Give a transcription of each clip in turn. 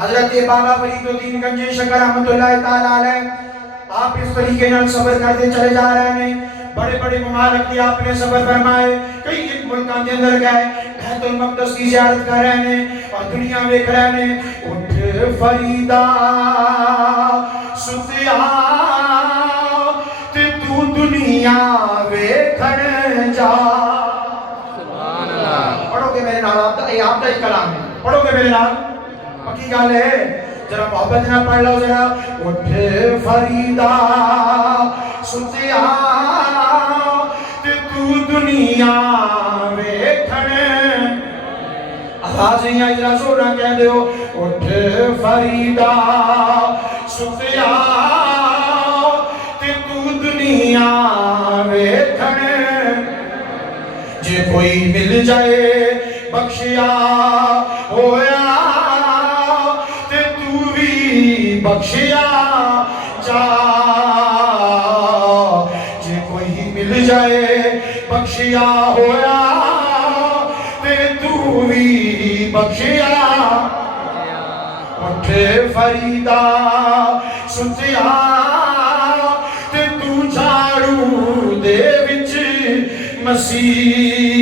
हजरत बाबा फरीदुद्दीन गंजे शकर रहमतुल्लाह ताला अलैह आप इस तरीके नाल सबर करते चले जा रहे हैं। बड़े बड़े मुबारक की आपने सबर फरमाए, कई मुल्कों के अंदर गए, बैतुल मक़दस की ज़ियारत कर रहे हैं और दुनिया देख रहे हैं। उठ फरीदा सुतिया ते तू दुनिया वेखण जा। सुभान अल्लाह। पढ़ोगे मेरे नाल, आपका ही कलाम है, पढ़ोगे मेरे नाल, पक्की गल है, जरा मोहब्बत ना पढ़ लो जरा। उठ फरीदा सुतिया ते तू दुनिया वेखण, आवाज नहीं आई, जरा जोर ना कह दो। उठ फरीदा सुतिया ते तू दुनिया वेखण, जे कोई मिल जाए बख्शिया होया ते तू भी बख्शिया जा। जे कोई मिल जाए बख्शिया होया ते तू भी बख्शिया। उठ फरीदा सुतिया ते तू झाड़ू दे विच मसीत,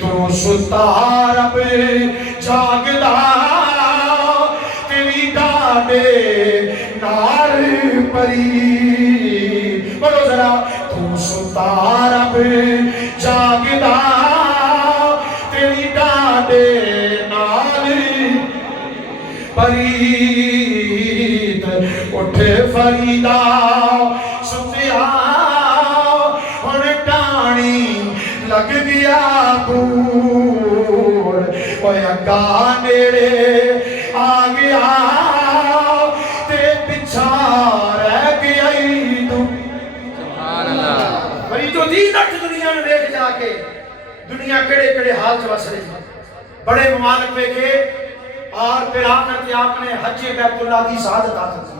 तू सुता रब जागदा तेरी डाडे नार परी। बोलो जरा, तू सुता रब जागदा तेरी डाडे नार परीत। उठ फरीदा सुतिया हुण टाणी लग गया दूर, ओए अग्गा नेड़े आ गया ते पिछा रह गया तू। सुभान अल्लाह। फरीदुद्दीन अठ दुनिया में देख जाके दुनिया केड़े केड़े हाल च वस रही, बड़े मुबारक देखे और फिर आपने हज बैतुल्लाह की शहादत हासिल की।